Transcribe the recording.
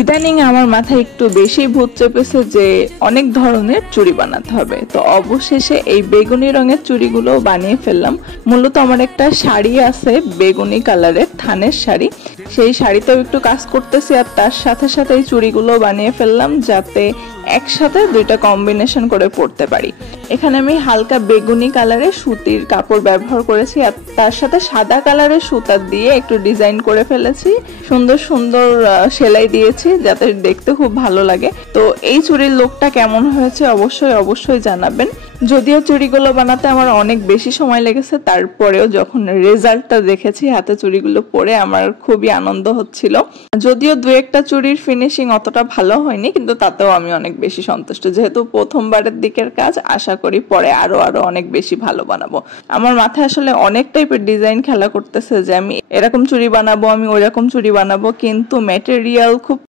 ইদানিং আমার মাথায় একটু বেশি ভূত চেপেছে যে অনেক ধরনের চুড়ি বানাতে হবে। তো অবশেষে এই বেগুনি রঙের চুড়িগুলো বানিয়ে ফেললাম। মূলত আমার একটা শাড়ি আছে বেগুনি কালারের থানের শাড়ি, সেই শাড়িতেও একটু কাজ করতেছি আর তার সাথে সাথে এই চুড়িগুলো বানিয়ে ফেললাম যাতে একসাথে দুইটা কম্বিনেশন করে পরতে পারি। এখানে আমি হালকা বেগুনি কালারের সুতির কাপড় ব্যবহার করেছি আর তার সাথে সাদা কালারের সুতা দিয়ে একটু ডিজাইন করে ফেলেছি, সুন্দর সুন্দর সেলাই দিয়েছি যাতে দেখতে খুব ভালো লাগে। তো এই চুড়ির লুকটা কেমন হয়েছে অবশ্যই অবশ্যই জানাবেন। যদিও চুড়িগুলো বানাতে আমার অনেক বেশি সময় লেগেছে, তারপরেও যখন রেজাল্টটা দেখেছি হাতে চুড়িগুলো পরে আমার খুবই আনন্দ হচ্ছিল। যদিও দু একটা চুড়ির ফিনিশিং অতটা ভালো হয়নি, কিন্তু তাতেও আমি অনেক বেশি সন্তুষ্ট। যেহেতু প্রথমবারের দিকের কাজ, আশা করি পরে আরো অনেক বেশি ভালো বানাবো। আমার মাথায় আসলে অনেক টাইপের ডিজাইন খেলা করতেছে যে আমি এরকম চুড়ি বানাবো, আমি ওইরকম চুড়ি বানাবো, কিন্তু ম্যাটেরিয়াল খুব